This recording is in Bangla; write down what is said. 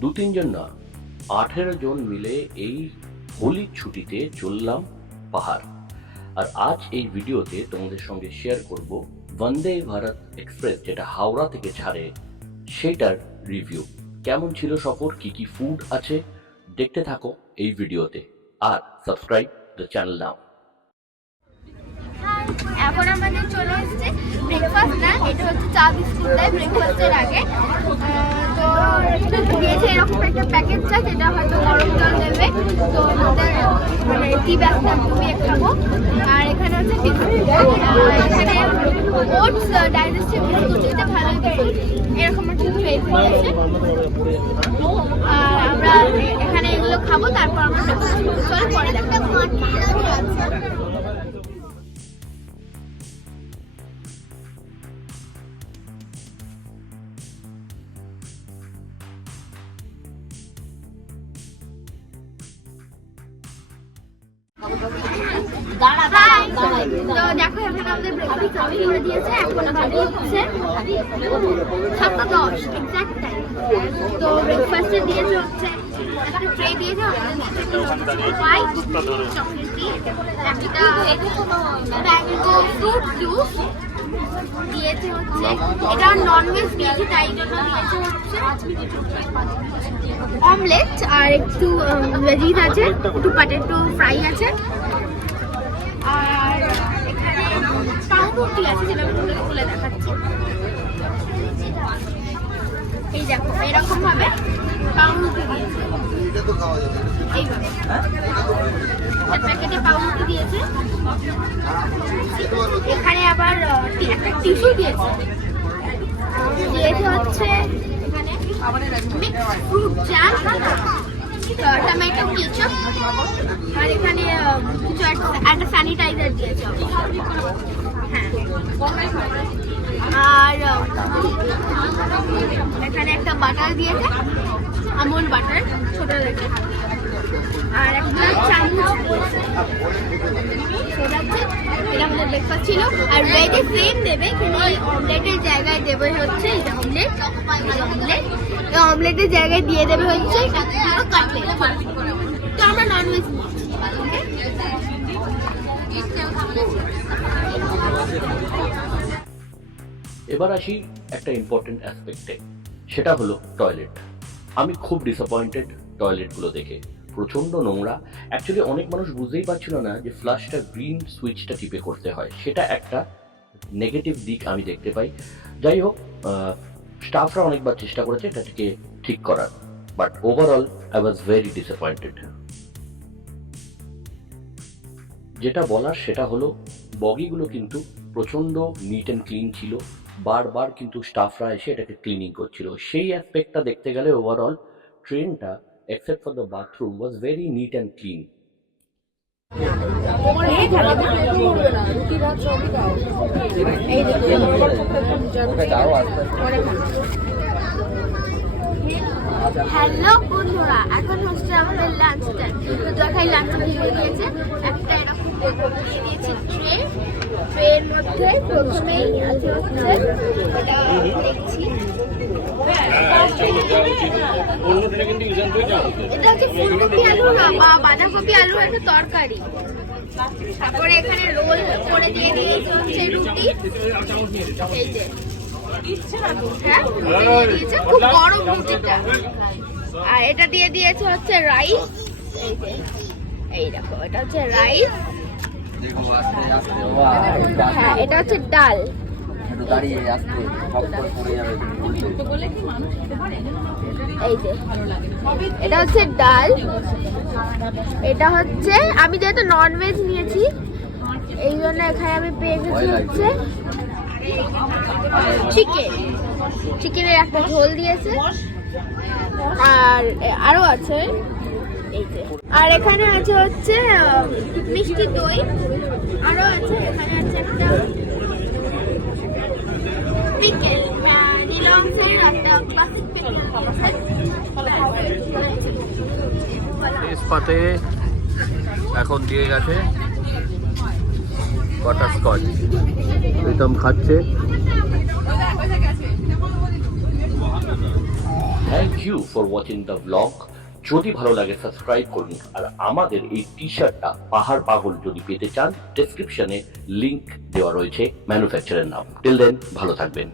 দু-তিনজন না, 18 জন মিলে এই হোলির ছুটিতে চললাম পাহাড়। আর আজ এই ভিডিওতে তোমাদের সঙ্গে শেয়ার করব বন্দে ভারত এক্সপ্রেস যেটা হাওড়া থেকে ছাড়ে সেটার রিভিউ। কেমন ছিল সফর, কি কি ফুড আছে, দেখতে থাকো এই ভিডিওতে আর সাবস্ক্রাইব দ্য চ্যানেল নাও। এখন আমাদের চলে এসেছে ব্রেকফাস্ট, না এটা হচ্ছে চা বিস্কুট দেয় ব্রেকফাস্টের আগে। তো দিয়েছে এরকম একটা প্যাকেট চা, যেটা হয়তো গরম জল দেবে। তো আমাদের মানে টি ব্যাগটা ডুবিয়ে খাবো। আর এখানে হচ্ছে এখানে ওটস ডাইজেস্টিভ বিস্কুট, এটা ভালোই বিস্কুট, এরকম একটা ট্রে দিয়েছে। আর আমরা এখানে এগুলো খাবো, তারপর আমরা চলে পরে দেখাবো। তো দেখো এখানে আমাদের ব্রেকফাস্ট চালু করে দিয়েছে। এখন বাজে হচ্ছে 7:10 এক্সাক্ট টাইম। তো ব্রেকফাস্টে দিয়েছে হচ্ছে একটা ট্রে দিয়েছে, চকলেটি, একটা ম্যাঙ্গো ফ্রুট জুস দিয়েছে হচ্ছে, এটা ননভেজ দিয়েছে তাই জন্য দিয়েছে হচ্ছে অমলেট, আর একটু ভেজিস আছে, একটু পটেটো ফ্রাই আছে, আর এখানে পাউরুটি আছে যেটা আমি তোমাকে খুলে দেখাচ্ছি। এই দেখো এরকম ভাবে পাউরুটি দিয়েছে, এইভাবে প্যাকেটে পাউরুটি দিয়েছে। এখানে আবার একটা টিস্যু দিয়েছে, হচ্ছে এখানে mixed fruit jam, tomato ketchup, আর এখানে কিছু একটা স্যানিটাইজার দিয়েছে। হ্যাঁ, আর এখানে একটা বাটার দিয়েছে, আমুল বাটার ছোট দেখে, আর একটা চামচ। এটা আমাদের ব্রেকফাস্ট ছিল। আর ভেজে সেম দেবে, কিন্তু অমলেটের জায়গায় দেবে হচ্ছে এই অমলেট, এই অমলেটের জায়গায় দিয়ে দেবে হচ্ছে কাটলেট। তো আমরা ননভেজ এবার আসি একটা ইম্পর্টেন্ট অ্যাসপেক্টে, সেটা হলো টয়লেট। আমি খুব ডিসঅ্যাপয়েন্টেড টয়লেটগুলো দেখে, প্রচণ্ড নোংরা। অ্যাকচুয়ালি অনেক মানুষ বুঝতেই পারছিল না যে ফ্লাশটা গ্রিন সুইচটা টিপে করতে হয়, সেটা একটা নেগেটিভ দিক আমি দেখতে পাই। যাই হোক, স্টাফরা অনেকবার চেষ্টা করেছে এটাকে ঠিক করার, but overall I was very disappointed. যেটা বলার সেটা হলো বগিগুলো কিন্তু প্রচণ্ড নিট অ্যান্ড ক্লিন ছিল, বারবার কিন্তু স্টাফরা এসে এটাকে ক্লিনিং করছিল। সেই অ্যাসপেক্টটা দেখতে গেলে ওভারঅল ট্রেনটা except for the bathroom was very neat and clean. Hello বন্ধুরা, এখন হচ্ছে আমাদের লাঞ্চ টাইম। তো যখন লাঞ্চ দিয়ে দিয়েছে একটা এরকম দিয়ে দিয়েছে ট্রের মধ্যে প্রথমেই আছে হচ্ছে দেখছি এটা হচ্ছে ফুলকপি আলু বা বাঁধাকপি আলু একটা তরকারি। তারপরে এখানে রোল করে দিয়ে দিয়েছে হচ্ছে রুটি, এই যে হ্যাঁ দিয়েছে, খুব গরম রুটিটা। আর এটা দিয়ে দিয়েছে হচ্ছে রাইস, এই যে এই দেখো এটা হচ্ছে রাইস। হ্যাঁ, এটা হচ্ছে ডাল, এই যে এটা হচ্ছে ডাল। এটা হচ্ছে, আমি যেহেতু ননভেজ নিয়েছি এই জন্য এখানে আমি পেয়ে গেছি হচ্ছে চিকেনের একটা ঝোল দিয়েছে, আর আরো আছে এই যে, আর এখানে আছে হচ্ছে মিষ্টি দই, আরো আছে এখানে আছে একটা পিকেল, নীলমফের একটা ক্লাসিক পিকেল পাতে এখন দিয়ে গেছে বাটারস্কচ। প্রীতম খাচ্ছে। Thank you for watching the blog. যদি ভালো লাগে সাবস্ক্রাইব করুন, আর আমাদের এই টি শার্টটা পাহাড় পাগল যদি পেতে চান, ডেসক্রিপশনে লিংক দেওয়া রয়েছে ম্যানুফ্যাকচারের নাম। টিল দেন ভালো থাকবেন।